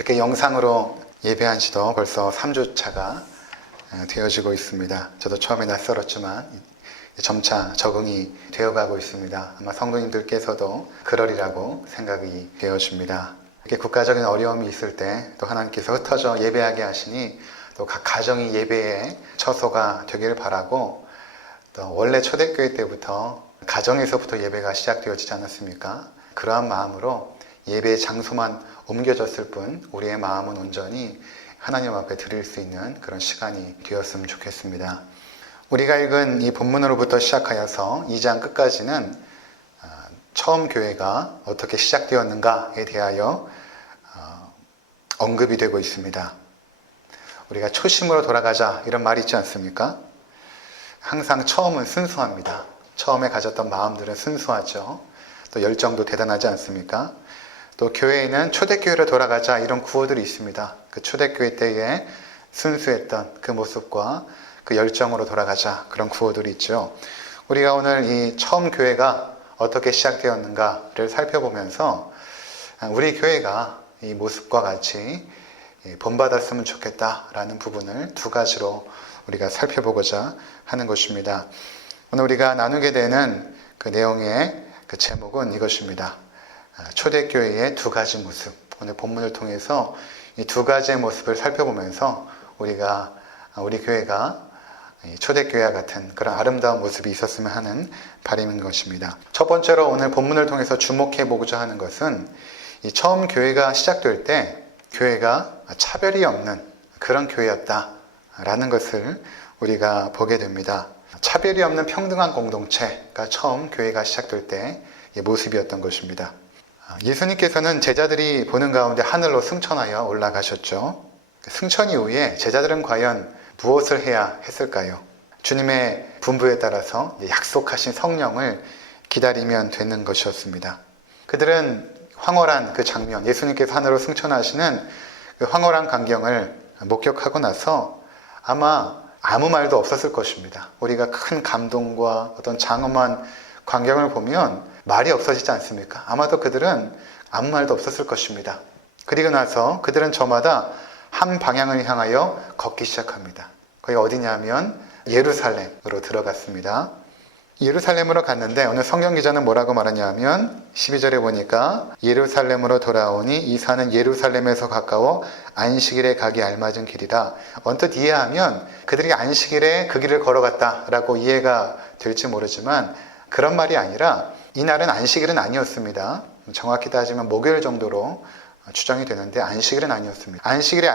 이렇게 영상으로 예배한 지도 벌써 3주차가 되어지고 있습니다. 저도 처음에 낯설었지만 점차 적응이 되어가고 있습니다. 아마 성도님들께서도 그러리라고 생각이 되어집니다. 이렇게 국가적인 어려움이 있을 때 또 하나님께서 흩어져 예배하게 하시니 또 각 가정이 예배의 처소가 되기를 바라고, 또 원래 초대교회 때부터 가정에서부터 예배가 시작되어지지 않았습니까? 그러한 마음으로 예배의 장소만 옮겨졌을 뿐 우리의 마음은 온전히 하나님 앞에 드릴 수 있는 그런 시간이 되었으면 좋겠습니다. 우리가 읽은 이 본문으로부터 시작하여서 2장 끝까지는 처음 교회가 어떻게 시작되었는가에 대하여 언급이 되고 있습니다. 우리가 초심으로 돌아가자 이런 말이 있지 않습니까? 항상 처음은 순수합니다. 처음에 가졌던 마음들은 순수하죠. 또 열정도 대단하지 않습니까? 또 교회에는 초대교회로 돌아가자 이런 구호들이 있습니다. 그 초대교회 때에 순수했던 그 모습과 그 열정으로 돌아가자 그런 구호들이 있죠. 우리가 오늘 이 처음 교회가 어떻게 시작되었는가를 살펴보면서 우리 교회가 이 모습과 같이 본받았으면 좋겠다라는 부분을 두 가지로 우리가 살펴보고자 하는 것입니다. 오늘 우리가 나누게 되는 그 내용의 그 제목은 이것입니다. 초대교회의 두 가지 모습. 오늘 본문을 통해서 이 두 가지의 모습을 살펴보면서 우리 교회가 초대교회와 같은 그런 아름다운 모습이 있었으면 하는 바람인 것입니다. 첫 번째로 오늘 본문을 통해서 주목해 보고자 하는 것은 이 처음 교회가 시작될 때 교회가 차별이 없는 그런 교회였다라는 것을 우리가 보게 됩니다. 차별이 없는 평등한 공동체가 처음 교회가 시작될 때의 모습이었던 것입니다. 예수님께서는 제자들이 보는 가운데 하늘로 승천하여 올라가셨죠. 승천 이후에 제자들은 과연 무엇을 해야 했을까요? 주님의 분부에 따라서 약속하신 성령을 기다리면 되는 것이었습니다. 그들은 황홀한 그 장면, 예수님께서 하늘로 승천하시는 그 황홀한 광경을 목격하고 나서 아마 아무 말도 없었을 것입니다. 우리가 큰 감동과 어떤 장엄한 광경을 보면 말이 없어지지 않습니까? 아마도 그들은 아무 말도 없었을 것입니다. 그리고 나서 그들은 저마다 한 방향을 향하여 걷기 시작합니다. 거기가 어디냐면 예루살렘으로 들어갔습니다. 예루살렘으로 갔는데 오늘 성경 기자는 뭐라고 말하냐면 12절에 보니까 예루살렘으로 돌아오니 이 산은 예루살렘에서 가까워 안식일에 가기 알맞은 길이라. 언뜻 이해하면 그들이 안식일에 그 길을 걸어갔다라고 이해가 될지 모르지만 그런 말이 아니라 이날은 안식일은 아니었습니다. 정확히 따지면 목요일 정도로 추정이 되는데 안식일은 아니었습니다. 안식일에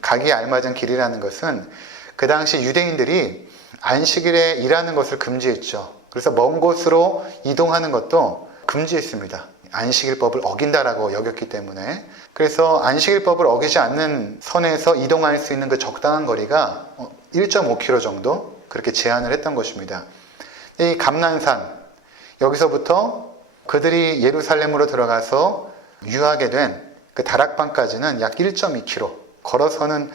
가기에 알맞은 길이라는 것은 그 당시 유대인들이 안식일에 일하는 것을 금지했죠. 그래서 먼 곳으로 이동하는 것도 금지했습니다. 안식일법을 어긴다라고 여겼기 때문에. 그래서 안식일법을 어기지 않는 선에서 이동할 수 있는 그 적당한 거리가 1.5km 정도 그렇게 제한을 했던 것입니다. 이 감난산, 여기서부터 그들이 예루살렘으로 들어가서 유하게 된 그 다락방까지는 약 1.2km. 걸어서는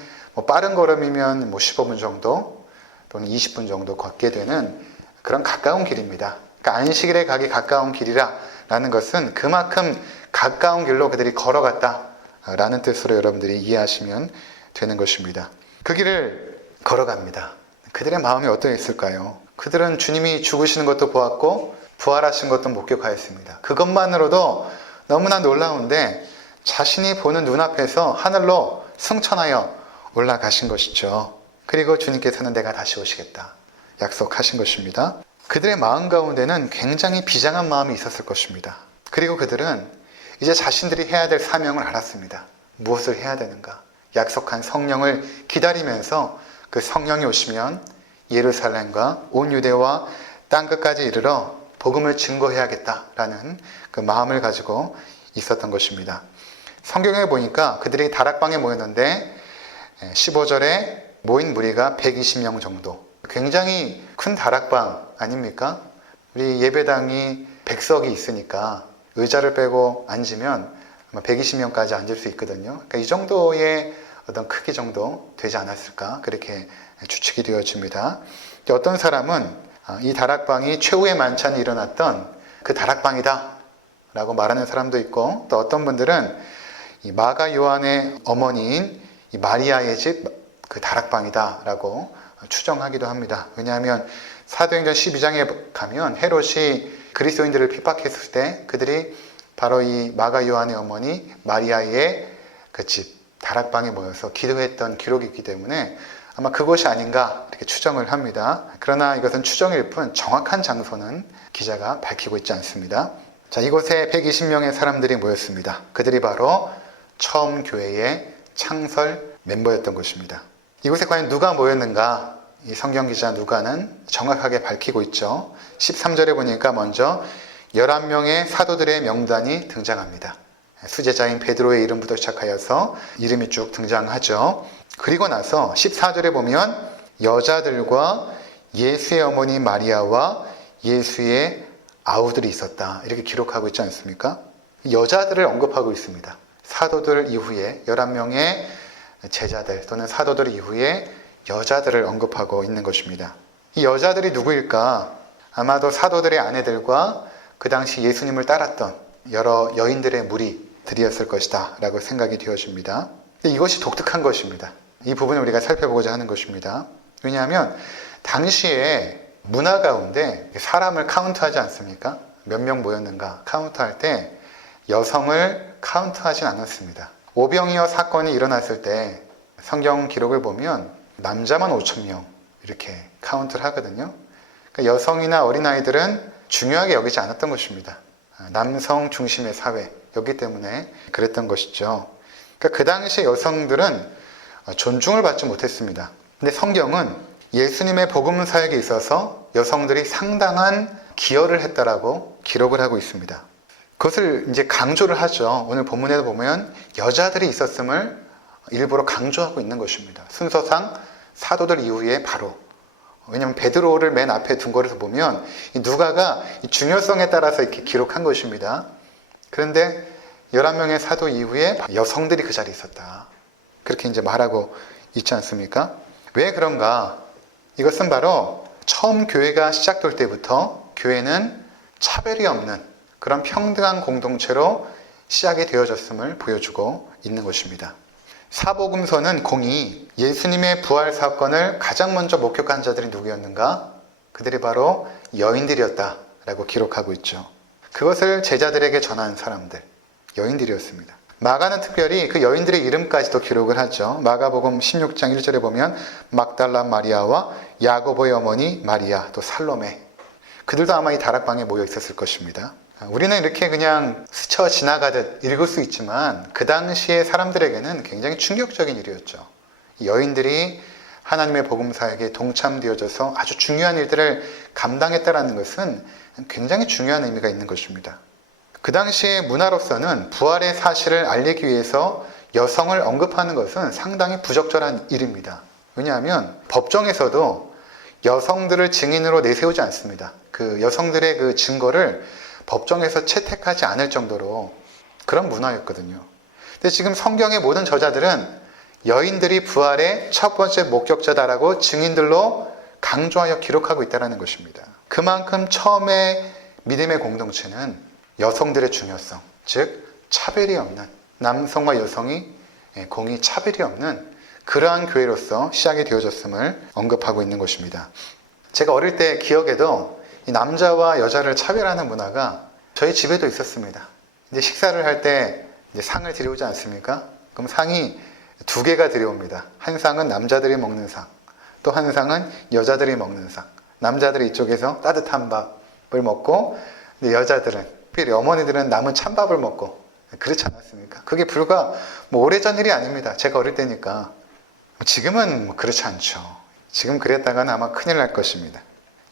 빠른 걸음이면 15분 정도 또는 20분 정도 걷게 되는 그런 가까운 길입니다. 그러니까 안식일에 가기 가까운 길이라는 것은 그만큼 가까운 길로 그들이 걸어갔다라는 뜻으로 여러분들이 이해하시면 되는 것입니다. 그 길을 걸어갑니다. 그들의 마음이 어떠했을까요? 그들은 주님이 죽으시는 것도 보았고 부활하신 것도 목격하였습니다. 그것만으로도 너무나 놀라운데 자신이 보는 눈앞에서 하늘로 승천하여 올라가신 것이죠. 그리고 주님께서는 내가 다시 오시겠다 약속하신 것입니다. 그들의 마음 가운데는 굉장히 비장한 마음이 있었을 것입니다. 그리고 그들은 이제 자신들이 해야 될 사명을 알았습니다. 무엇을 해야 되는가? 약속한 성령을 기다리면서 그 성령이 오시면 예루살렘과 온 유대와 땅끝까지 이르러 복음을 증거해야겠다라는 그 마음을 가지고 있었던 것입니다. 성경에 보니까 그들이 다락방에 모였는데 15절에 모인 무리가 120명 정도. 굉장히 큰 다락방 아닙니까? 우리 예배당이 100석이 있으니까 의자를 빼고 앉으면 아마 120명까지 앉을 수 있거든요. 그러니까 이 정도의 어떤 크기 정도 되지 않았을까? 그렇게 추측이 되어집니다. 어떤 사람은 이 다락방이 최후의 만찬이 일어났던 그 다락방이다 라고 말하는 사람도 있고, 또 어떤 분들은 이 마가 요한의 어머니인 이 마리아의 집 그 다락방이다라고 추정하기도 합니다. 왜냐하면 사도행전 12장에 가면 헤롯이 그리스도인들을 핍박했을 때 그들이 바로 이 마가 요한의 어머니 마리아의 그 집 다락방에 모여서 기도했던 기록이 있기 때문에 아마 그곳이 아닌가 이렇게 추정을 합니다. 그러나 이것은 추정일 뿐 정확한 장소는 기자가 밝히고 있지 않습니다. 자, 이곳에 120명의 사람들이 모였습니다. 그들이 바로 처음 교회의 창설 멤버였던 것입니다. 이곳에 과연 누가 모였는가? 이 성경 기자 누가는 정확하게 밝히고 있죠. 13절에 보니까 먼저 11명의 사도들의 명단이 등장합니다. 수제자인 베드로의 이름부터 시작하여서 이름이 쭉 등장하죠. 그리고 나서 14절에 보면 여자들과 예수의 어머니 마리아와 예수의 아우들이 있었다. 이렇게 기록하고 있지 않습니까? 여자들을 언급하고 있습니다. 사도들 이후에 11명의 제자들 또는 사도들 이후에 여자들을 언급하고 있는 것입니다. 이 여자들이 누구일까? 아마도 사도들의 아내들과 그 당시 예수님을 따랐던 여러 여인들의 무리들이었을 것이다 라고 생각이 되어집니다. 이것이 독특한 것입니다. 이 부분을 우리가 살펴보고자 하는 것입니다. 왜냐하면 당시에 문화 가운데 사람을 카운트하지 않습니까? 몇 명 모였는가 카운트할 때 여성을 카운트하진 않았습니다. 오병이어 사건이 일어났을 때 성경 기록을 보면 남자만 5,000명 이렇게 카운트를 하거든요. 그러니까 여성이나 어린아이들은 중요하게 여기지 않았던 것입니다. 남성 중심의 사회였기 때문에 그랬던 것이죠. 그러니까 그 당시 여성들은 존중을 받지 못했습니다. 근데 성경은 예수님의 복음 사역에 있어서 여성들이 상당한 기여를 했다라고 기록을 하고 있습니다. 그것을 이제 강조를 하죠. 오늘 본문에도 보면 여자들이 있었음을 일부러 강조하고 있는 것입니다. 순서상 사도들 이후에 바로. 왜냐하면 베드로를 맨 앞에 둔 거를 보면 누가가 중요성에 따라서 이렇게 기록한 것입니다. 그런데 11명의 사도 이후에 여성들이 그 자리에 있었다. 그렇게 이제 말하고 있지 않습니까? 왜 그런가? 이것은 바로 처음 교회가 시작될 때부터 교회는 차별이 없는 그런 평등한 공동체로 시작이 되어졌음을 보여주고 있는 것입니다. 사복음서는 공이 예수님의 부활 사건을 가장 먼저 목격한 자들이 누구였는가? 그들이 바로 여인들이었다라고 기록하고 있죠. 그것을 제자들에게 전한 사람들, 여인들이었습니다. 마가는 특별히 그 여인들의 이름까지도 기록을 하죠. 마가복음 16장 1절에 보면 막달라 마리아와 야고보의 어머니 마리아, 또 살로메. 그들도 아마 이 다락방에 모여 있었을 것입니다. 우리는 이렇게 그냥 스쳐 지나가듯 읽을 수 있지만 그 당시의 사람들에게는 굉장히 충격적인 일이었죠. 여인들이 하나님의 복음 사역에 동참되어져서 아주 중요한 일들을 감당했다는 것은 굉장히 중요한 의미가 있는 것입니다. 그 당시의 문화로서는 부활의 사실을 알리기 위해서 여성을 언급하는 것은 상당히 부적절한 일입니다. 왜냐하면 법정에서도 여성들을 증인으로 내세우지 않습니다. 그 여성들의 그 증거를 법정에서 채택하지 않을 정도로 그런 문화였거든요. 근데 지금 성경의 모든 저자들은 여인들이 부활의 첫 번째 목격자다라고 증인들로 강조하여 기록하고 있다는 것입니다. 그만큼 처음에 믿음의 공동체는 여성들의 중요성, 즉 차별이 없는, 남성과 여성이 공이 차별이 없는 그러한 교회로서 시작이 되어졌음을 언급하고 있는 것입니다. 제가 어릴 때 기억에도 이 남자와 여자를 차별하는 문화가 저희 집에도 있었습니다. 이제 식사를 할 때 상을 들여오지 않습니까? 그럼 상이 두 개가 들여옵니다. 한 상은 남자들이 먹는 상, 또 한 상은 여자들이 먹는 상. 남자들이 이쪽에서 따뜻한 밥을 먹고, 여자들은, 특별히 어머니들은 남은 찬밥을 먹고, 그렇지 않았습니까? 그게 불과 오래전 일이 아닙니다. 제가 어릴 때니까. 지금은 그렇지 않죠. 지금 그랬다가는 아마 큰일 날 것입니다.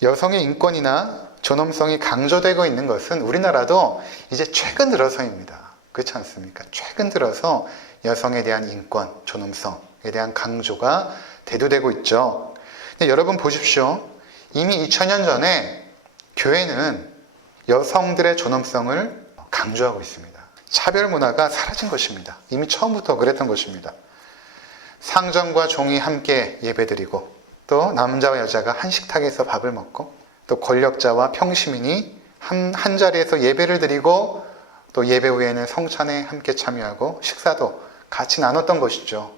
여성의 인권이나 존엄성이 강조되고 있는 것은 우리나라도 이제 최근 들어서입니다. 그렇지 않습니까? 최근 들어서 여성에 대한 인권, 존엄성에 대한 강조가 대두되고 있죠. 근데 여러분 보십시오. 이미 2000년 전에 교회는 여성들의 존엄성을 강조하고 있습니다. 차별 문화가 사라진 것입니다. 이미 처음부터 그랬던 것입니다. 상전과 종이 함께 예배드리고 또 남자와 여자가 한 식탁에서 밥을 먹고 또 권력자와 평시민이 한 자리에서 예배를 드리고 또 예배 후에는 성찬에 함께 참여하고 식사도 같이 나눴던 것이죠.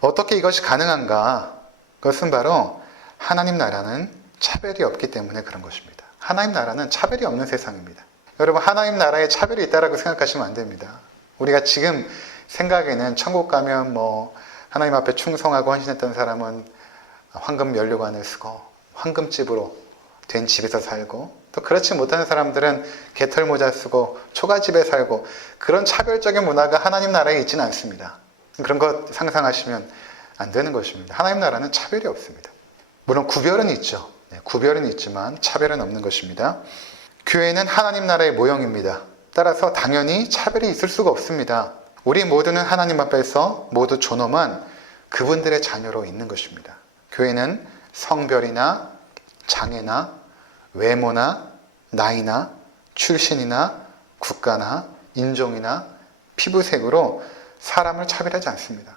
어떻게 이것이 가능한가? 그것은 바로 하나님 나라는 차별이 없기 때문에 그런 것입니다. 하나님 나라는 차별이 없는 세상입니다. 여러분, 하나님 나라에 차별이 있다라고 생각하시면 안 됩니다. 우리가 지금 생각에는 천국 가면 하나님 앞에 충성하고 헌신했던 사람은 황금 면류관을 쓰고 황금집으로 된 집에서 살고, 또 그렇지 못한 사람들은 개털 모자 쓰고 초가집에 살고, 그런 차별적인 문화가 하나님 나라에 있지는 않습니다. 그런 것 상상하시면 안 되는 것입니다. 하나님 나라는 차별이 없습니다. 물론 구별은 있죠. 구별은 있지만 차별은 없는 것입니다. 교회는 하나님 나라의 모형입니다. 따라서 당연히 차별이 있을 수가 없습니다. 우리 모두는 하나님 앞에서 모두 존엄한 그분들의 자녀로 있는 것입니다. 교회는 성별이나 장애나 외모나 나이나 출신이나 국가나 인종이나 피부색으로 사람을 차별하지 않습니다.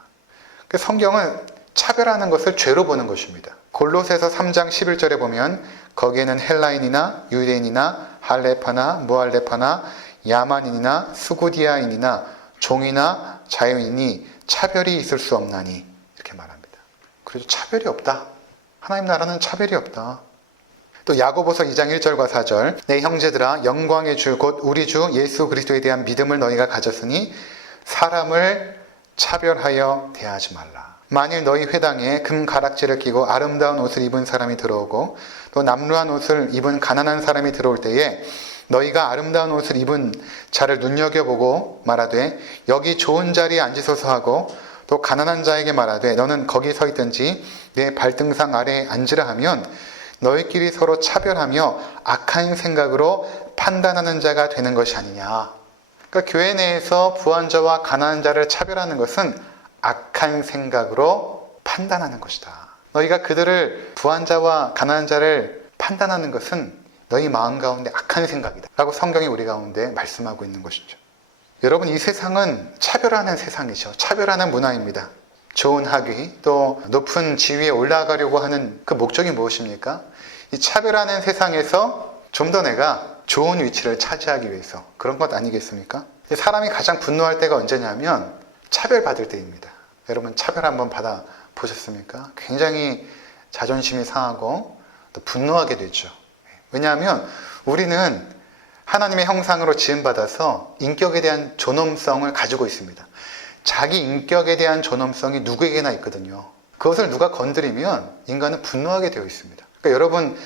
성경은 차별하는 것을 죄로 보는 것입니다. 골로새서 3장 11절에 보면 거기에는 헬라인이나 유대인이나 할레파나 무할레파나 야만인이나 수구디아인이나 종이나 자유인이 차별이 있을 수 없나니 이렇게 말합니다. 그래도 차별이 없다. 하나님 나라는 차별이 없다. 또 야고보서 2장 1절과 4절 내 형제들아 영광의 주 곧 우리 주 예수 그리스도에 대한 믿음을 너희가 가졌으니 사람을 차별하여 대하지 말라. 만일 너희 회당에 금 가락지를 끼고 아름다운 옷을 입은 사람이 들어오고 또 남루한 옷을 입은 가난한 사람이 들어올 때에 너희가 아름다운 옷을 입은 자를 눈여겨보고 말하되 여기 좋은 자리에 앉으소서 하고 또 가난한 자에게 말하되 너는 거기 서 있든지 내 발등상 아래에 앉으라 하면 너희끼리 서로 차별하며 악한 생각으로 판단하는 자가 되는 것이 아니냐. 그러니까 교회 내에서 부한 자와 가난한 자를 차별하는 것은 악한 생각으로 판단하는 것이다. 너희가 그들을 부한 자와 가난한 자를 판단하는 것은 너희 마음 가운데 악한 생각이다 라고 성경이 우리 가운데 말씀하고 있는 것이죠. 여러분, 이 세상은 차별하는 세상이죠. 차별하는 문화입니다. 좋은 학위 또 높은 지위에 올라가려고 하는 그 목적이 무엇입니까? 이 차별하는 세상에서 좀 더 내가 좋은 위치를 차지하기 위해서 그런 것 아니겠습니까? 사람이 가장 분노할 때가 언제냐면 차별받을 때입니다. 여러분, 차별 한번 받아 보셨습니까? 굉장히 자존심이 상하고 또 분노하게 되죠. 왜냐하면 우리는 하나님의 형상으로 지음받아서 인격에 대한 존엄성을 가지고 있습니다. 자기 인격에 대한 존엄성이 누구에게나 있거든요. 그것을 누가 건드리면 인간은 분노하게 되어 있습니다. 그러니까 여러분,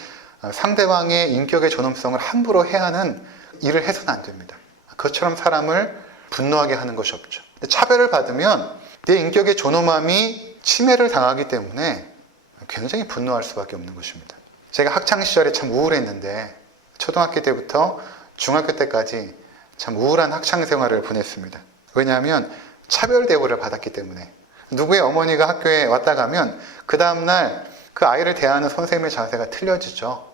상대방의 인격의 존엄성을 함부로 해하는 일을 해서는 안 됩니다. 그것처럼 사람을 분노하게 하는 것이 없죠. 차별을 받으면 내 인격의 존엄함이 침해를 당하기 때문에 굉장히 분노할 수밖에 없는 것입니다. 제가 학창시절에 참 우울했는데 초등학교 때부터 중학교 때까지 참 우울한 학창생활을 보냈습니다. 왜냐하면 차별 대우를 받았기 때문에. 누구의 어머니가 학교에 왔다 가면 그 다음날 그 아이를 대하는 선생님의 자세가 틀려지죠.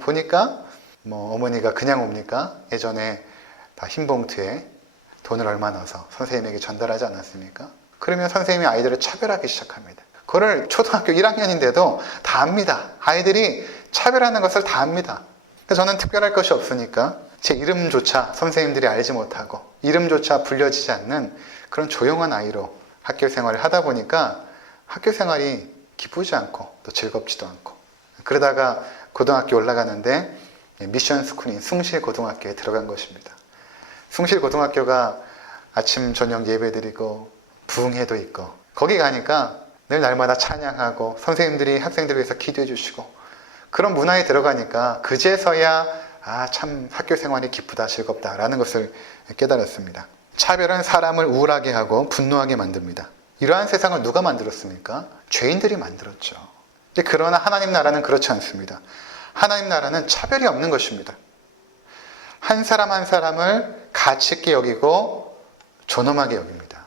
보니까 어머니가 그냥 옵니까? 예전에 다 흰 봉투에 돈을 얼마 넣어서 선생님에게 전달하지 않았습니까? 그러면 선생님이 아이들을 차별하기 시작합니다. 그걸 초등학교 1학년인데도 다 압니다. 아이들이 차별하는 것을 다 압니다. 저는 특별할 것이 없으니까 제 이름조차 선생님들이 알지 못하고 이름조차 불려지지 않는 그런 조용한 아이로 학교 생활을 하다 보니까 학교 생활이 기쁘지 않고 또 즐겁지도 않고, 그러다가 고등학교 올라가는데 미션 스쿨인 숭실고등학교에 들어간 것입니다. 숭실고등학교가 아침 저녁 예배드리고 부흥회도 있고, 거기 가니까 늘 날마다 찬양하고 선생님들이 학생들을 위해서 기도해 주시고, 그런 문화에 들어가니까 그제서야 참 학교 생활이 기쁘다 즐겁다라는 것을 깨달았습니다. 차별은 사람을 우울하게 하고 분노하게 만듭니다. 이러한 세상을 누가 만들었습니까? 죄인들이 만들었죠. 그러나 하나님 나라는 그렇지 않습니다. 하나님 나라는 차별이 없는 것입니다. 한 사람 한 사람을 가치 있게 여기고 존엄하게 여깁니다.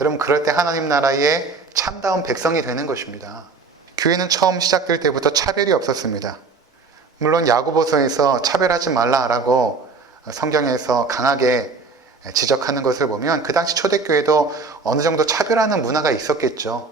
여러분, 그럴 때 하나님 나라의 참다운 백성이 되는 것입니다. 교회는 처음 시작될 때부터 차별이 없었습니다. 물론 야고보서에서 차별하지 말라라고 성경에서 강하게 지적하는 것을 보면 그 당시 초대교회도 어느 정도 차별하는 문화가 있었겠죠.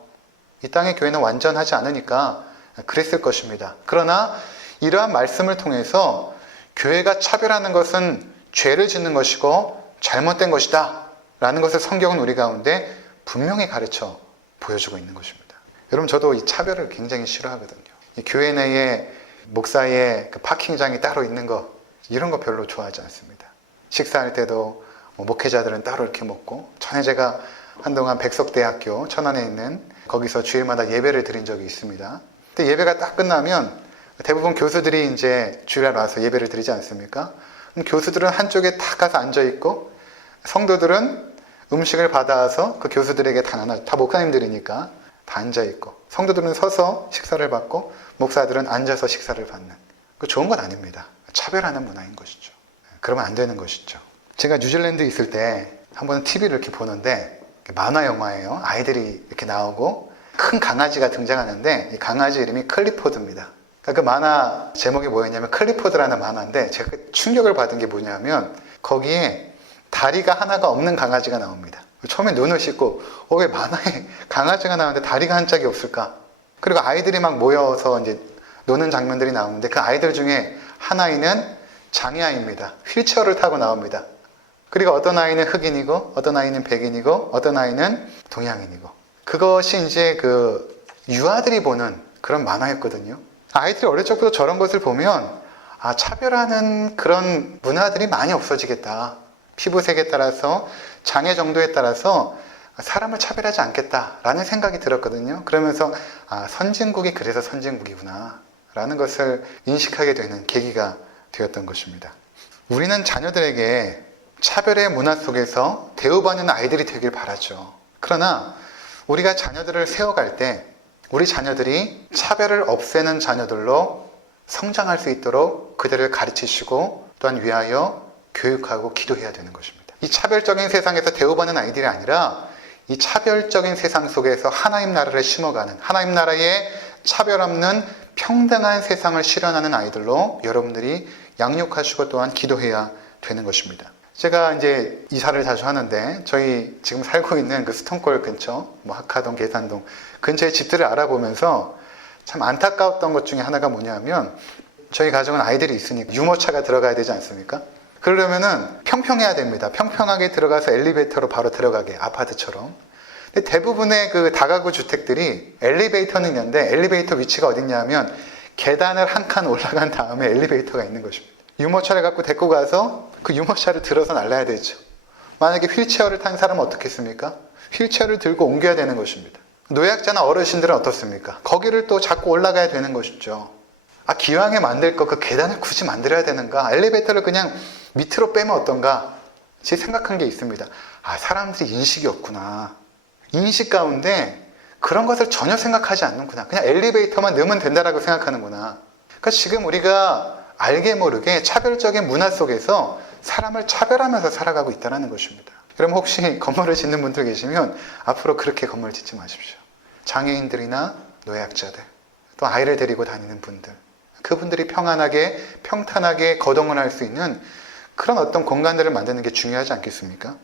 이 땅의 교회는 완전하지 않으니까 그랬을 것입니다. 그러나 이러한 말씀을 통해서 교회가 차별하는 것은 죄를 짓는 것이고 잘못된 것이다 라는 것을 성경은 우리 가운데 분명히 가르쳐 보여주고 있는 것입니다. 여러분, 저도 이 차별을 굉장히 싫어하거든요. 이 교회 내에 목사의 그 파킹장이 따로 있는 거, 이런 거 별로 좋아하지 않습니다. 식사할 때도 목회자들은 따로 이렇게 먹고, 전에 제가 한동안 백석대학교 천안에 있는 거기서 주일마다 예배를 드린 적이 있습니다. 근데 예배가 딱 끝나면 대부분 교수들이 이제 주일날 와서 예배를 드리지 않습니까? 그럼 교수들은 한쪽에 딱 가서 앉아있고, 성도들은 음식을 받아서 그 교수들에게 다 목사님들이니까 다 앉아있고, 성도들은 서서 식사를 받고, 목사들은 앉아서 식사를 받는. 그 좋은 건 아닙니다. 차별하는 문화인 것이죠. 그러면 안 되는 것이죠. 제가 뉴질랜드에 있을 때 한번 TV를 이렇게 보는데, 만화 영화예요. 아이들이 이렇게 나오고 큰 강아지가 등장하는데, 이 강아지 이름이 클리포드입니다. 그 만화 제목이 뭐였냐면 클리포드라는 만화인데, 제가 충격을 받은 게 뭐냐면 거기에 다리가 하나가 없는 강아지가 나옵니다. 처음에 눈을 씻고 왜 만화에 강아지가 나오는데 다리가 한 짝이 없을까? 그리고 아이들이 막 모여서 이제 노는 장면들이 나오는데, 그 아이들 중에 한 아이는 장애아입니다. 휠체어를 타고 나옵니다. 그리고 어떤 아이는 흑인이고, 어떤 아이는 백인이고, 어떤 아이는 동양인이고. 그것이 이제 그 유아들이 보는 그런 만화였거든요. 아이들이 어릴 적부터 저런 것을 보면, 차별하는 그런 문화들이 많이 없어지겠다. 피부색에 따라서, 장애 정도에 따라서 사람을 차별하지 않겠다라는 생각이 들었거든요. 그러면서 선진국이 그래서 선진국이구나 라는 것을 인식하게 되는 계기가 되었던 것입니다. 우리는 자녀들에게 차별의 문화 속에서 대우받는 아이들이 되길 바라죠. 그러나 우리가 자녀들을 세워갈 때 우리 자녀들이 차별을 없애는 자녀들로 성장할 수 있도록 그들을 가르치시고 또한 위하여 교육하고 기도해야 되는 것입니다. 이 차별적인 세상에서 대우받는 아이들이 아니라 이 차별적인 세상 속에서 하나님 나라를 심어가는, 하나님 나라의 차별 없는 평등한 세상을 실현하는 아이들로 여러분들이 양육하시고 또한 기도해야 되는 것입니다. 제가 이제 이사를 자주 하는데, 저희 지금 살고 있는 그 스톤골 근처, 학화동, 계산동 근처의 집들을 알아보면서 참 안타까웠던 것 중에 하나가 뭐냐면, 저희 가정은 아이들이 있으니까 유모차가 들어가야 되지 않습니까? 그러려면은 평평해야 됩니다. 평평하게 들어가서 엘리베이터로 바로 들어가게, 아파트처럼. 근데 대부분의 그 다가구 주택들이 엘리베이터는 있는데, 엘리베이터 위치가 어딨냐면 계단을 한 칸 올라간 다음에 엘리베이터가 있는 것입니다. 유모차를 갖고 데리고 가서 그 유모차를 들어서 날라야 되죠. 만약에 휠체어를 탄 사람은 어떻겠습니까? 휠체어를 들고 옮겨야 되는 것입니다. 노약자나 어르신들은 어떻습니까? 거기를 또 자꾸 올라가야 되는 것이죠. 기왕에 만들 거 그 계단을 굳이 만들어야 되는가? 엘리베이터를 그냥 밑으로 빼면 어떤가? 제 생각한 게 있습니다. 사람들이 인식이 없구나. 인식 가운데 그런 것을 전혀 생각하지 않는구나. 그냥 엘리베이터만 넣으면 된다라고 생각하는구나. 그러니까 지금 우리가 알게 모르게 차별적인 문화 속에서 사람을 차별하면서 살아가고 있다는 것입니다. 여러분, 혹시 건물을 짓는 분들 계시면 앞으로 그렇게 건물 짓지 마십시오. 장애인들이나 노약자들, 또 아이를 데리고 다니는 분들, 그분들이 평안하게, 평탄하게 거동을 할 수 있는 그런 어떤 공간들을 만드는 게 중요하지 않겠습니까?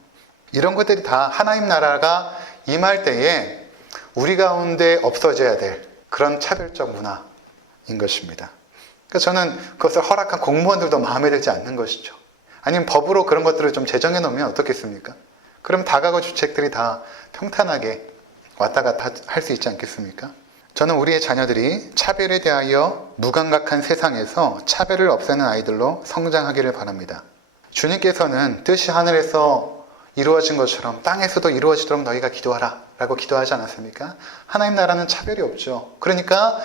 이런 것들이 다 하나님 나라가 임할 때에 우리 가운데 없어져야 될 그런 차별적 문화인 것입니다. 그래서 저는 그것을 허락한 공무원들도 마음에 들지 않는 것이죠. 아니면 법으로 그런 것들을 좀 제정해 놓으면 어떻겠습니까? 그럼 다가구 주택들이 다 평탄하게 왔다 갔다 할 수 있지 않겠습니까? 저는 우리의 자녀들이 차별에 대하여 무감각한 세상에서 차별을 없애는 아이들로 성장하기를 바랍니다. 주님께서는 뜻이 하늘에서 이루어진 것처럼 땅에서도 이루어지도록 너희가 기도하라 라고 기도하지 않았습니까? 하나님 나라는 차별이 없죠. 그러니까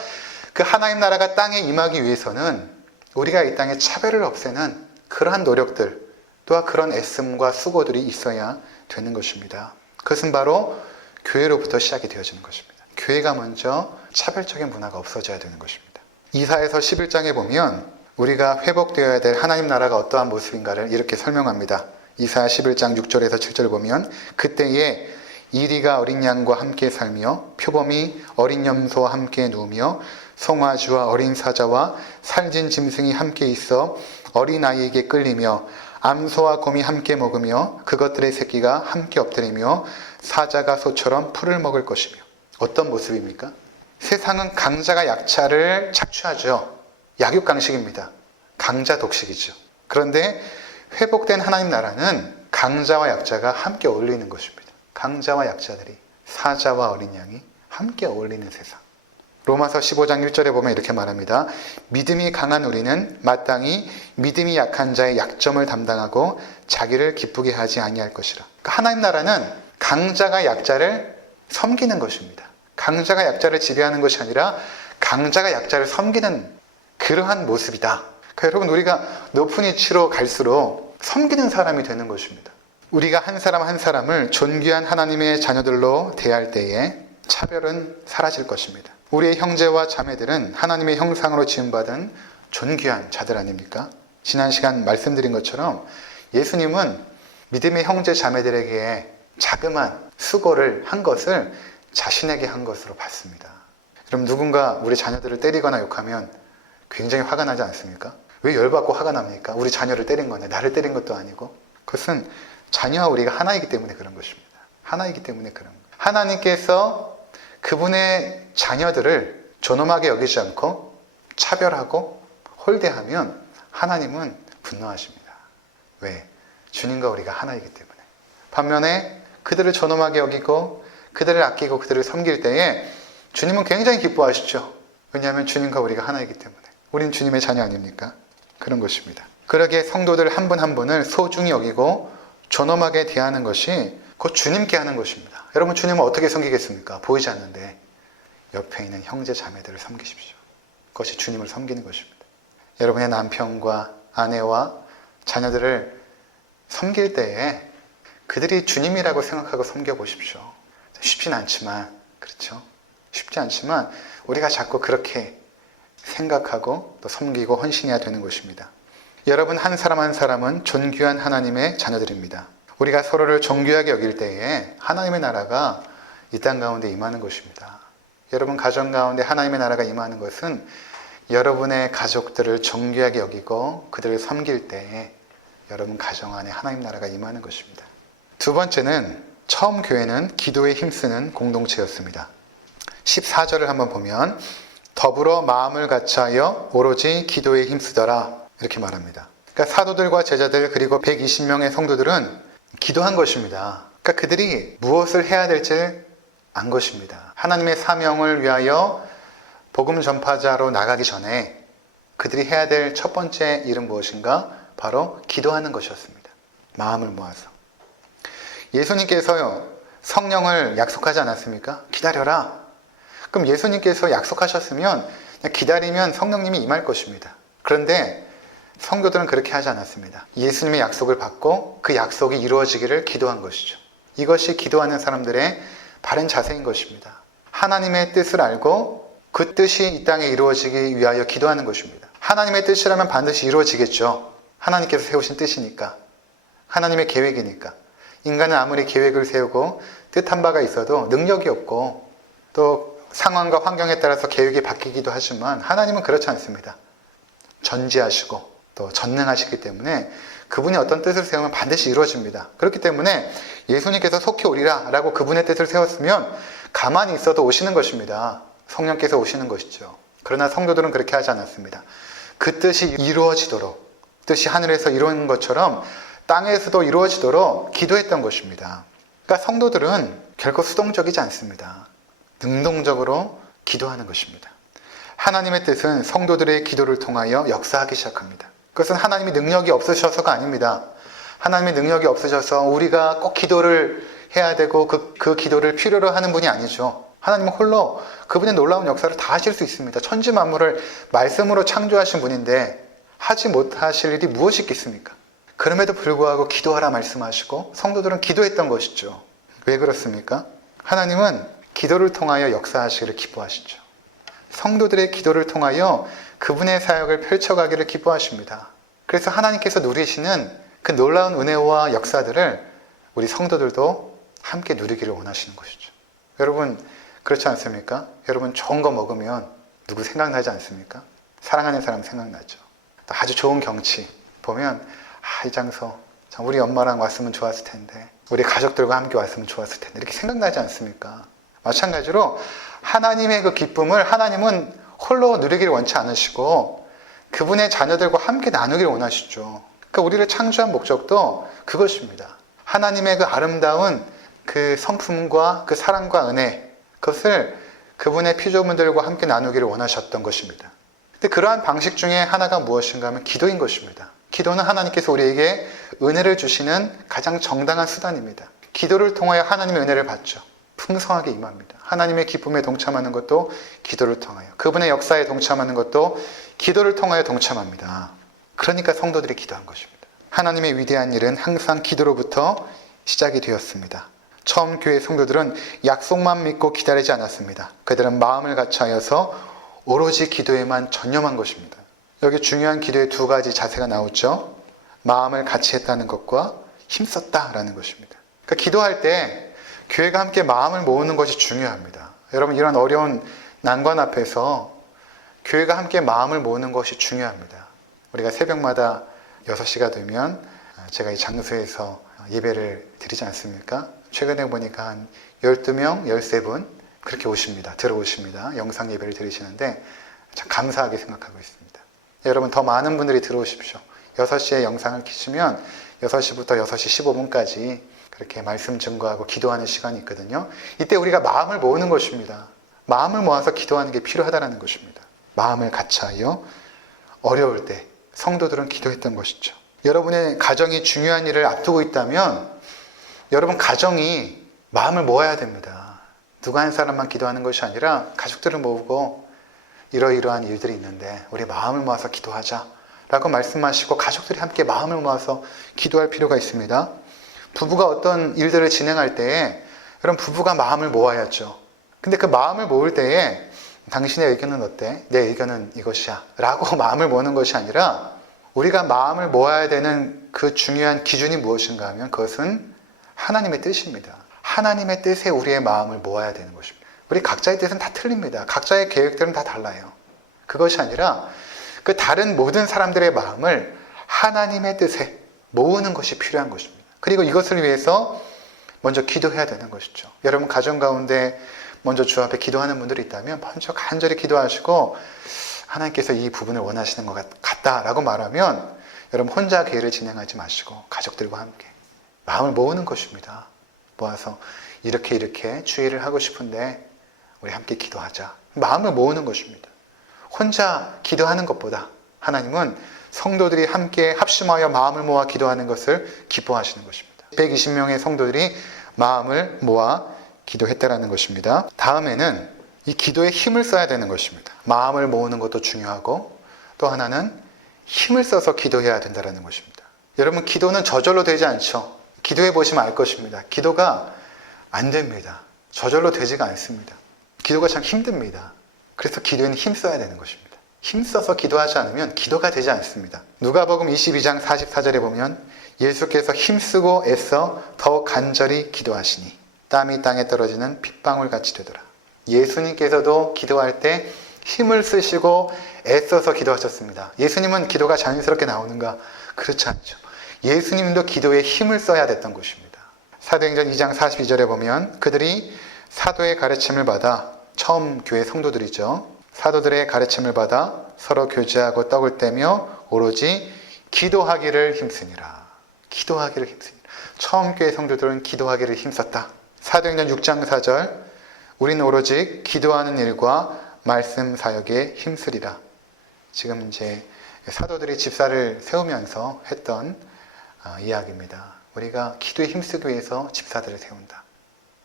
그 하나님 나라가 땅에 임하기 위해서는 우리가 이 땅에 차별을 없애는 그러한 노력들 또한 그런 애씀과 수고들이 있어야 되는 것입니다. 그것은 바로 교회로부터 시작이 되어지는 것입니다. 교회가 먼저 차별적인 문화가 없어져야 되는 것입니다. 이사야서 11장에 보면 우리가 회복되어야 될 하나님 나라가 어떠한 모습인가를 이렇게 설명합니다. 이사야 11장 6절에서 7절 보면 그때에 이리가 어린 양과 함께 살며 표범이 어린 염소와 함께 누우며 송아지와 어린 사자와 살진 짐승이 함께 있어 어린아이에게 끌리며 암소와 곰이 함께 먹으며 그것들의 새끼가 함께 엎드리며 사자가 소처럼 풀을 먹을 것이며. 어떤 모습입니까? 세상은 강자가 약자를 착취하죠. 약육강식입니다. 강자 독식이죠. 그런데 회복된 하나님 나라는 강자와 약자가 함께 어울리는 것입니다. 강자와 약자들이, 사자와 어린 양이 함께 어울리는 세상. 로마서 15장 1절에 보면 이렇게 말합니다. 믿음이 강한 우리는 마땅히 믿음이 약한 자의 약점을 담당하고 자기를 기쁘게 하지 아니할 것이라. 그러니까 하나님 나라는 강자가 약자를 섬기는 것입니다. 강자가 약자를 지배하는 것이 아니라 강자가 약자를 섬기는 그러한 모습이다. 그러니까 여러분, 우리가 높은 위치로 갈수록 섬기는 사람이 되는 것입니다. 우리가 한 사람 한 사람을 존귀한 하나님의 자녀들로 대할 때에 차별은 사라질 것입니다. 우리의 형제와 자매들은 하나님의 형상으로 지음받은 존귀한 자들 아닙니까? 지난 시간 말씀드린 것처럼 예수님은 믿음의 형제 자매들에게 자그만 수고를 한 것을 자신에게 한 것으로 봤습니다. 여러분, 누군가 우리 자녀들을 때리거나 욕하면 굉장히 화가 나지 않습니까? 왜 열받고 화가 납니까? 우리 자녀를 때린 건데 나를 때린 것도 아니고. 그것은 자녀와 우리가 하나이기 때문에 그런 것입니다. 하나이기 때문에 그런 거예요. 하나님께서 그분의 자녀들을 존엄하게 여기지 않고 차별하고 홀대하면 하나님은 분노하십니다. 왜? 주님과 우리가 하나이기 때문에. 반면에 그들을 존엄하게 여기고 그들을 아끼고 그들을 섬길 때에 주님은 굉장히 기뻐하시죠. 왜냐하면 주님과 우리가 하나이기 때문에. 우린 주님의 자녀 아닙니까? 그런 것입니다. 그러기에 성도들 한 분 한 분을 소중히 여기고 존엄하게 대하는 것이 곧 주님께 하는 것입니다. 여러분, 주님은 어떻게 섬기겠습니까? 보이지 않는데 옆에 있는 형제 자매들을 섬기십시오. 그것이 주님을 섬기는 것입니다. 여러분의 남편과 아내와 자녀들을 섬길 때에 그들이 주님이라고 생각하고 섬겨보십시오. 쉽진 않지만, 그렇죠? 쉽지 않지만 우리가 자꾸 그렇게 생각하고 또 섬기고 헌신해야 되는 것입니다. 여러분 한 사람 한 사람은 존귀한 하나님의 자녀들입니다. 우리가 서로를 존귀하게 여길 때에 하나님의 나라가 이 땅 가운데 임하는 것입니다. 여러분 가정 가운데 하나님의 나라가 임하는 것은 여러분의 가족들을 존귀하게 여기고 그들을 섬길 때에 여러분 가정 안에 하나님 나라가 임하는 것입니다. 두 번째는 처음 교회는 기도에 힘쓰는 공동체였습니다. 14절을 한번 보면 더불어 마음을 같이하여 오로지 기도에 힘쓰더라 이렇게 말합니다. 그러니까 사도들과 제자들 그리고 120명의 성도들은 기도한 것입니다. 그러니까 그들이 무엇을 해야 될지 안 것입니다. 하나님의 사명을 위하여 복음 전파자로 나가기 전에 그들이 해야 될 첫 번째 일은 무엇인가? 바로 기도하는 것이었습니다. 마음을 모아서. 예수님께서요, 성령을 약속하지 않았습니까? 기다려라. 그럼 예수님께서 약속하셨으면 그냥 기다리면 성령님이 임할 것입니다. 그런데 성도들은 그렇게 하지 않았습니다. 예수님의 약속을 받고 그 약속이 이루어지기를 기도한 것이죠. 이것이 기도하는 사람들의 바른 자세인 것입니다. 하나님의 뜻을 알고 그 뜻이 이 땅에 이루어지기 위하여 기도하는 것입니다. 하나님의 뜻이라면 반드시 이루어지겠죠. 하나님께서 세우신 뜻이니까. 하나님의 계획이니까. 인간은 아무리 계획을 세우고 뜻한 바가 있어도 능력이 없고 또 상황과 환경에 따라서 계획이 바뀌기도 하지만 하나님은 그렇지 않습니다. 전지하시고 또 전능하시기 때문에 그분이 어떤 뜻을 세우면 반드시 이루어집니다. 그렇기 때문에 예수님께서 속히 오리라 라고 그분의 뜻을 세웠으면 가만히 있어도 오시는 것입니다. 성령께서 오시는 것이죠. 그러나 성도들은 그렇게 하지 않았습니다. 그 뜻이 이루어지도록, 뜻이 하늘에서 이루어진 것처럼 땅에서도 이루어지도록 기도했던 것입니다. 그러니까 성도들은 결코 수동적이지 않습니다. 능동적으로 기도하는 것입니다. 하나님의 뜻은 성도들의 기도를 통하여 역사하기 시작합니다. 그것은 하나님이 능력이 없으셔서가 아닙니다. 하나님의 능력이 없으셔서 우리가 꼭 기도를 해야 되고 그 기도를 필요로 하는 분이 아니죠. 하나님은 홀로 그분의 놀라운 역사를 다 하실 수 있습니다. 천지 만물을 말씀으로 창조하신 분인데 하지 못하실 일이 무엇이 있겠습니까? 그럼에도 불구하고 기도하라 말씀하시고 성도들은 기도했던 것이죠. 왜 그렇습니까? 하나님은 기도를 통하여 역사하시기를 기뻐하시죠. 성도들의 기도를 통하여 그분의 사역을 펼쳐가기를 기뻐하십니다. 그래서 하나님께서 누리시는 그 놀라운 은혜와 역사들을 우리 성도들도 함께 누리기를 원하시는 것이죠. 여러분 그렇지 않습니까? 여러분 좋은 거 먹으면 누구 생각나지 않습니까? 사랑하는 사람 생각나죠. 또 아주 좋은 경치 보면 이 장소 참 우리 엄마랑 왔으면 좋았을 텐데 우리 가족들과 함께 왔으면 좋았을 텐데 이렇게 생각나지 않습니까? 마찬가지로 하나님의 그 기쁨을 하나님은 홀로 누리기를 원치 않으시고 그분의 자녀들과 함께 나누기를 원하시죠. 그러니까 우리를 창조한 목적도 그것입니다. 하나님의 그 아름다운 그 성품과 그 사랑과 은혜, 그것을 그분의 피조물들과 함께 나누기를 원하셨던 것입니다. 근데 그러한 방식 중에 하나가 무엇인가 하면 기도인 것입니다. 기도는 하나님께서 우리에게 은혜를 주시는 가장 정당한 수단입니다. 기도를 통하여 하나님의 은혜를 받죠. 풍성하게 임합니다. 하나님의 기쁨에 동참하는 것도 기도를 통하여, 그분의 역사에 동참하는 것도 기도를 통하여 동참합니다. 그러니까 성도들이 기도한 것입니다. 하나님의 위대한 일은 항상 기도로부터 시작이 되었습니다. 처음 교회 성도들은 약속만 믿고 기다리지 않았습니다. 그들은 마음을 같이하여서 오로지 기도에만 전념한 것입니다. 여기 중요한 기도의 두 가지 자세가 나오죠. 마음을 같이 했다는 것과 힘썼다라는 것입니다. 그러니까 기도할 때 교회가 함께 마음을 모으는 것이 중요합니다. 여러분, 이런 어려운 난관 앞에서 교회가 함께 마음을 모으는 것이 중요합니다. 우리가 새벽마다 6시가 되면 제가 이 장소에서 예배를 드리지 않습니까? 최근에 보니까 한 12명, 13분 그렇게 오십니다. 들어오십니다. 영상 예배를 드리시는데 참 감사하게 생각하고 있습니다. 여러분, 더 많은 분들이 들어오십시오. 6시에 영상을 켜시면 6시부터 6시 15분까지 그렇게 말씀 증거하고 기도하는 시간이 있거든요. 이때 우리가 마음을 모으는 것입니다. 마음을 모아서 기도하는 게 필요하다는 것입니다. 마음을 같이하여 어려울 때 성도들은 기도했던 것이죠. 여러분의 가정이 중요한 일을 앞두고 있다면 여러분 가정이 마음을 모아야 됩니다. 누가 한 사람만 기도하는 것이 아니라 가족들을 모으고 이러이러한 일들이 있는데 우리 마음을 모아서 기도하자 라고 말씀하시고 가족들이 함께 마음을 모아서 기도할 필요가 있습니다. 부부가 어떤 일들을 진행할 때에 여러분 부부가 마음을 모아야죠. 근데 그 마음을 모을 때에 당신의 의견은 어때? 내 의견은 이것이야 라고 마음을 모으는 것이 아니라 우리가 마음을 모아야 되는 그 중요한 기준이 무엇인가 하면 그것은 하나님의 뜻입니다. 하나님의 뜻에 우리의 마음을 모아야 되는 것입니다. 우리 각자의 뜻은 다 틀립니다. 각자의 계획들은 다 달라요. 그것이 아니라 그 다른 모든 사람들의 마음을 하나님의 뜻에 모으는 것이 필요한 것입니다. 그리고 이것을 위해서 먼저 기도해야 되는 것이죠. 여러분 가정 가운데 먼저 주 앞에 기도하는 분들이 있다면 먼저 간절히 기도하시고 하나님께서 이 부분을 원하시는 것 같다라고 말하면 여러분 혼자 계획을 진행하지 마시고 가족들과 함께 마음을 모으는 것입니다. 모아서 이렇게 주의를 하고 싶은데 우리 함께 기도하자. 마음을 모으는 것입니다. 혼자 기도하는 것보다 하나님은 성도들이 함께 합심하여 마음을 모아 기도하는 것을 기뻐하시는 것입니다. 120명의 성도들이 마음을 모아 기도했다라는 것입니다. 다음에는 이 기도에 힘을 써야 되는 것입니다. 마음을 모으는 것도 중요하고 또 하나는 힘을 써서 기도해야 된다는 것입니다. 여러분 기도는 저절로 되지 않죠. 기도해 보시면 알 것입니다. 기도가 안 됩니다. 저절로 되지가 않습니다. 기도가 참 힘듭니다. 그래서 기도에는 힘 써야 되는 것입니다. 힘써서 기도하지 않으면 기도가 되지 않습니다. 누가복음 22장 44절에 보면 예수께서 힘쓰고 애써 더욱 간절히 기도하시니 땀이 땅에 떨어지는 핏방울 같이 되더라. 예수님께서도 기도할 때 힘을 쓰시고 애써서 기도하셨습니다. 예수님은 기도가 자연스럽게 나오는가? 그렇지 않죠. 예수님도 기도에 힘을 써야 됐던 것입니다. 사도행전 2장 42절에 보면 그들이 사도의 가르침을 받아, 처음 교회 성도들이죠. 사도들의 가르침을 받아 서로 교제하고 떡을 떼며 오로지 기도하기를 힘쓰니라. 기도하기를 힘쓰니라. 처음 교회 성도들은 기도하기를 힘썼다. 사도행전 6장 4절 우리는 오로지 기도하는 일과 말씀 사역에 힘쓰리라. 지금 이제 사도들이 집사를 세우면서 했던 이야기입니다. 우리가 기도에 힘쓰기 위해서 집사들을 세운다.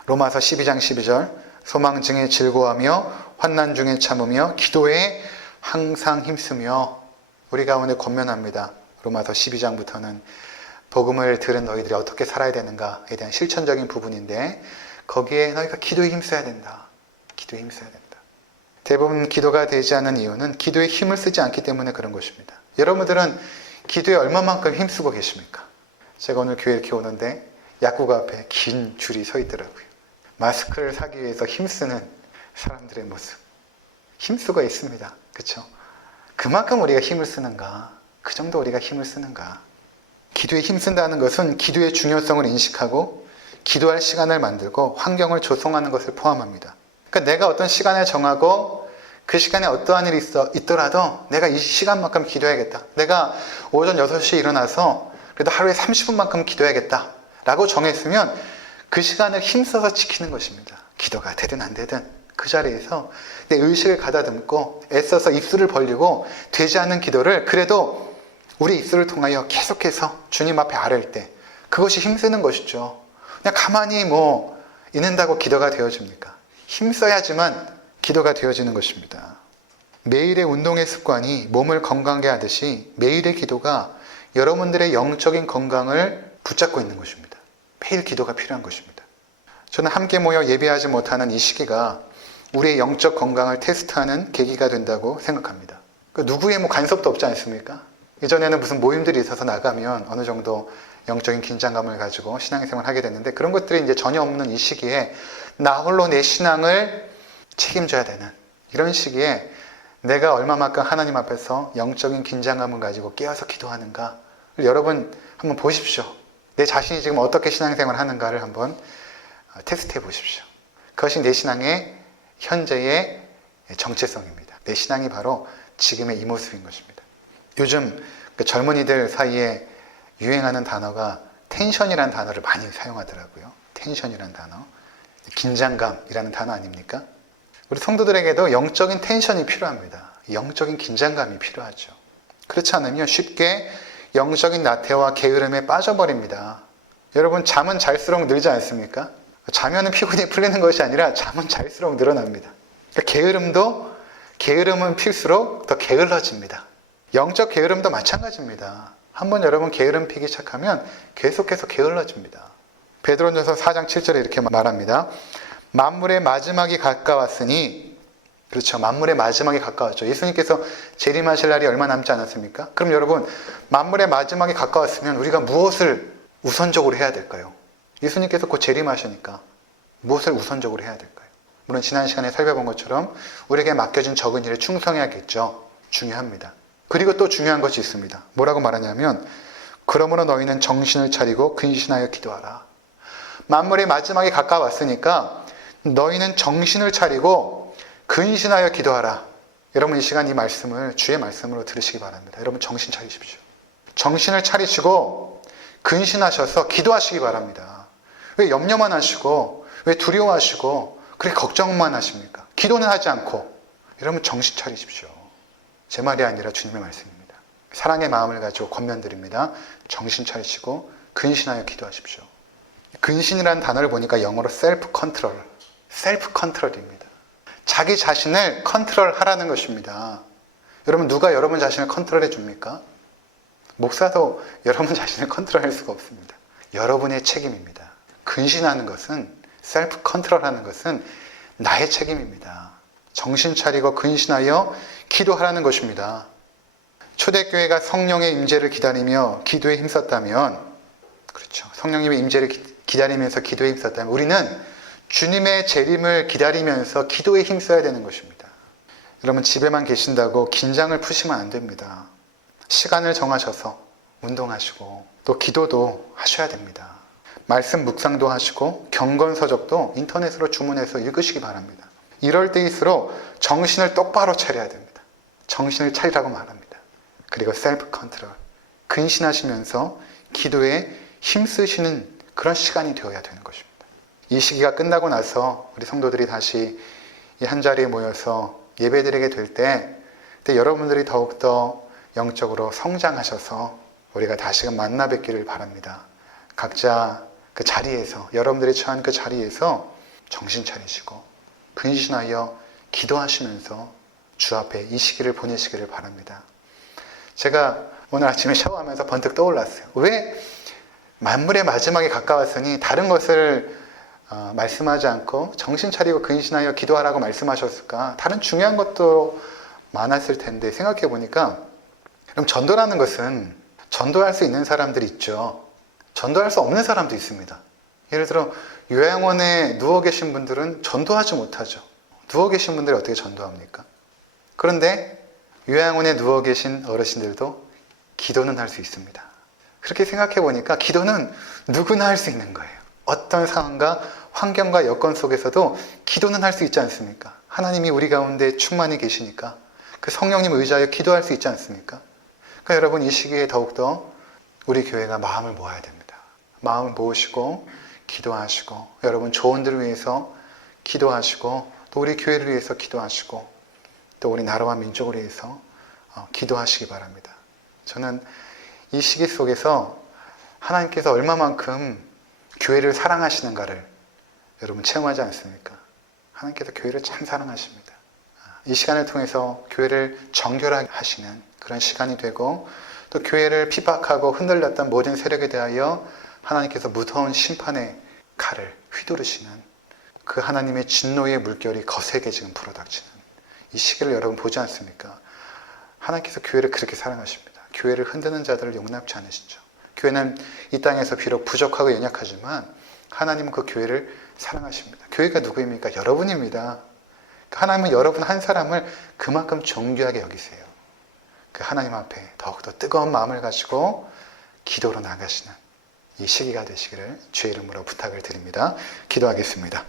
로마서 12장 12절 소망 중에 즐거워하며 환난 중에 참으며 기도에 항상 힘쓰며 우리 가운데 권면합니다. 로마서 12장부터는 복음을 들은 너희들이 어떻게 살아야 되는가에 대한 실천적인 부분인데 거기에 너희가 기도에 힘써야 된다. 기도에 힘써야 된다. 대부분 기도가 되지 않는 이유는 기도에 힘을 쓰지 않기 때문에 그런 것입니다. 여러분들은 기도에 얼마만큼 힘쓰고 계십니까? 제가 오늘 교회 이렇게 오는데 약국 앞에 긴 줄이 서 있더라고요. 마스크를 사기 위해서 힘쓰는 사람들의 모습. 힘쓰고 있습니다. 그렇죠? 그만큼 우리가 힘을 쓰는가? 그 정도 우리가 힘을 쓰는가? 기도에 힘쓴다는 것은 기도의 중요성을 인식하고 기도할 시간을 만들고 환경을 조성하는 것을 포함합니다. 그러니까 내가 어떤 시간을 정하고 그 시간에 어떠한 일이 있더라도 내가 이 시간만큼 기도해야겠다. 내가 오전 6시에 일어나서 그래도 하루에 30분만큼 기도해야겠다. 라고 정했으면 그 시간을 힘써서 지키는 것입니다. 기도가 되든 안 되든 그 자리에서 내 의식을 가다듬고 애써서 입술을 벌리고 되지 않는 기도를 그래도 우리 입술을 통하여 계속해서 주님 앞에 아뢰을 때 그것이 힘쓰는 것이죠. 그냥 가만히 있는다고 기도가 되어집니까? 힘써야지만 기도가 되어지는 것입니다. 매일의 운동의 습관이 몸을 건강하게 하듯이 매일의 기도가 여러분들의 영적인 건강을 붙잡고 있는 것입니다. 매일 기도가 필요한 것입니다. 저는 함께 모여 예배하지 못하는 이 시기가 우리의 영적 건강을 테스트하는 계기가 된다고 생각합니다. 누구의 간섭도 없지 않습니까? 예전에는 무슨 모임들이 있어서 나가면 어느 정도 영적인 긴장감을 가지고 신앙생활을 하게 됐는데 그런 것들이 이제 전혀 없는 이 시기에 나 홀로 내 신앙을 책임져야 되는 이런 시기에 내가 얼마만큼 하나님 앞에서 영적인 긴장감을 가지고 깨어서 기도하는가 여러분 한번 보십시오. 내 자신이 지금 어떻게 신앙생활을 하는가를 한번 테스트해 보십시오. 그것이 내 신앙의 현재의 정체성입니다. 내 신앙이 바로 지금의 이 모습인 것입니다. 요즘 젊은이들 사이에 유행하는 단어가 텐션이라는 단어를 많이 사용하더라고요. 텐션이라는 단어. 긴장감이라는 단어 아닙니까? 우리 성도들에게도 영적인 텐션이 필요합니다. 영적인 긴장감이 필요하죠. 그렇지 않으면 쉽게 영적인 나태와 게으름에 빠져버립니다. 여러분 잠은 잘수록 늘지 않습니까? 자면은 피곤이 풀리는 것이 아니라 잠은 잘수록 늘어납니다. 그러니까 게으름은 필수록 더 게을러집니다. 영적 게으름도 마찬가지입니다. 한번 여러분 게으름 피기 시작하면 계속해서 게을러집니다. 베드로전서 4장 7절에 이렇게 말합니다. 만물의 마지막이 가까웠으니 그렇죠. 만물의 마지막이 가까웠죠. 예수님께서 재림하실 날이 얼마 남지 않았습니까? 그럼 여러분 만물의 마지막이 가까웠으면 우리가 무엇을 우선적으로 해야 될까요? 예수님께서 곧 재림하시니까 무엇을 우선적으로 해야 될까요? 물론 지난 시간에 살펴본 것처럼 우리에게 맡겨진 적은 일에 충성해야겠죠. 중요합니다. 그리고 또 중요한 것이 있습니다. 뭐라고 말하냐면 그러므로 너희는 정신을 차리고 근신하여 기도하라. 만물의 마지막이 가까웠으니까 너희는 정신을 차리고 근신하여 기도하라. 여러분 이 시간 이 말씀을 주의 말씀으로 들으시기 바랍니다. 여러분 정신 차리십시오. 정신을 차리시고 근신하셔서 기도하시기 바랍니다. 왜 염려만 하시고 왜 두려워하시고 그렇게 걱정만 하십니까? 기도는 하지 않고 여러분 정신 차리십시오. 제 말이 아니라 주님의 말씀입니다. 사랑의 마음을 가지고 권면드립니다. 정신 차리시고 근신하여 기도하십시오. 근신이라는 단어를 보니까 영어로 셀프 컨트롤입니다. 자기 자신을 컨트롤하라는 것입니다. 여러분 누가 여러분 자신을 컨트롤해 줍니까? 목사도 여러분 자신을 컨트롤할 수가 없습니다. 여러분의 책임입니다. 근신하는 것은 셀프 컨트롤하는 것은 나의 책임입니다. 정신 차리고 근신하여 기도하라는 것입니다. 초대교회가 성령의 임재를 기다리며 기도에 힘썼다면 그렇죠. 성령님의 임재를 기다리면서 기도에 힘썼다면 우리는 주님의 재림을 기다리면서 기도에 힘써야 되는 것입니다. 여러분 집에만 계신다고 긴장을 푸시면 안 됩니다. 시간을 정하셔서 운동하시고 또 기도도 하셔야 됩니다. 말씀 묵상도 하시고 경건서적도 인터넷으로 주문해서 읽으시기 바랍니다. 이럴 때일수록 정신을 똑바로 차려야 됩니다. 정신을 차리라고 말합니다. 그리고 셀프 컨트롤, 근신하시면서 기도에 힘쓰시는 그런 시간이 되어야 되는 것입니다. 이 시기가 끝나고 나서 우리 성도들이 다시 이 한자리에 모여서 예배드리게 될 때 그때 여러분들이 더욱더 영적으로 성장하셔서 우리가 다시금 만나 뵙기를 바랍니다. 각자 그 자리에서 여러분들이 처한 그 자리에서 정신 차리시고 근신하여 기도하시면서 주 앞에 이 시기를 보내시기를 바랍니다. 제가 오늘 아침에 샤워하면서 번뜩 떠올랐어요. 왜 만물의 마지막에 가까웠으니 다른 것을 말씀하지 않고 정신 차리고 근신하여 기도하라고 말씀하셨을까? 다른 중요한 것도 많았을 텐데 생각해 보니까 그럼 전도라는 것은 전도할 수 있는 사람들이 있죠. 전도할 수 없는 사람도 있습니다. 예를 들어 요양원에 누워 계신 분들은 전도하지 못하죠. 누워 계신 분들이 어떻게 전도합니까? 그런데 요양원에 누워 계신 어르신들도 기도는 할 수 있습니다. 그렇게 생각해 보니까 기도는 누구나 할 수 있는 거예요. 어떤 상황과 환경과 여건 속에서도 기도는 할 수 있지 않습니까? 하나님이 우리 가운데 충만히 계시니까 그 성령님 의지하여 기도할 수 있지 않습니까? 그러니까 여러분 이 시기에 더욱더 우리 교회가 마음을 모아야 됩니다. 마음을 모으시고 기도하시고 여러분 조언들을 위해서 기도하시고 또 우리 교회를 위해서 기도하시고 또 우리 나라와 민족을 위해서 기도하시기 바랍니다. 저는 이 시기 속에서 하나님께서 얼마만큼 교회를 사랑하시는가를 여러분 체험하지 않습니까? 하나님께서 교회를 참 사랑하십니다. 이 시간을 통해서 교회를 정결하게 하시는 그런 시간이 되고 또 교회를 핍박하고 흔들렸던 모든 세력에 대하여 하나님께서 무서운 심판의 칼을 휘두르시는 그 하나님의 진노의 물결이 거세게 지금 불어닥치는 이 시기를 여러분 보지 않습니까? 하나님께서 교회를 그렇게 사랑하십니다. 교회를 흔드는 자들을 용납치 않으시죠. 교회는 이 땅에서 비록 부족하고 연약하지만 하나님은 그 교회를 사랑하십니다. 교회가 누구입니까? 여러분입니다. 하나님은 여러분 한 사람을 그만큼 존귀하게 여기세요. 그 하나님 앞에 더욱더 뜨거운 마음을 가지고 기도로 나가시는 이 시기가 되시기를 주의 이름으로 부탁을 드립니다. 기도하겠습니다.